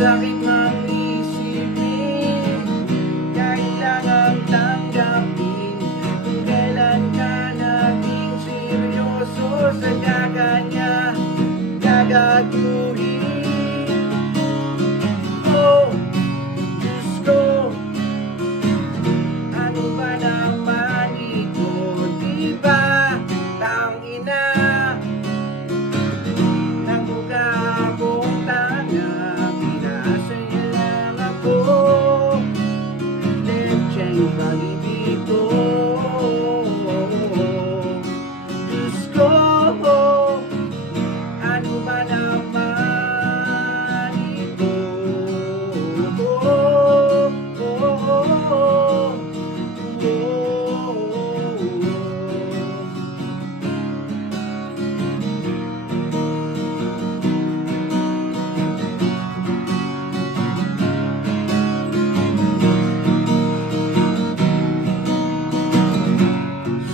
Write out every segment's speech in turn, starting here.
Sakit mang isipin, kailangang tanggapin kung kailan ka naging seryoso sa kanya gagaguhin. Oh, Diyos ko, ano ba naman ito? Diba, tangina, namukha akong tanga, pinasa niya lang ako, lechya yung pag-ibig ko. Diyos ko, ano ba naman ito?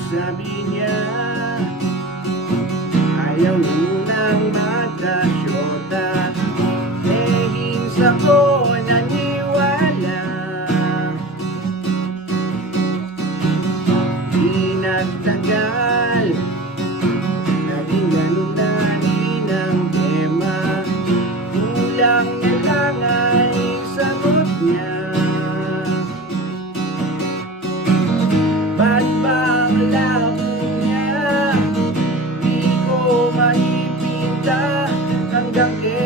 Sabi niya, ayaw munang magkasyota, eh hinsa ko naniwala. Di nagtagal, naging ganun na rin ang tema. Kulang na lang ay sagot niya. Ba't bang labo niya? Di ko maipinta hanggang kailan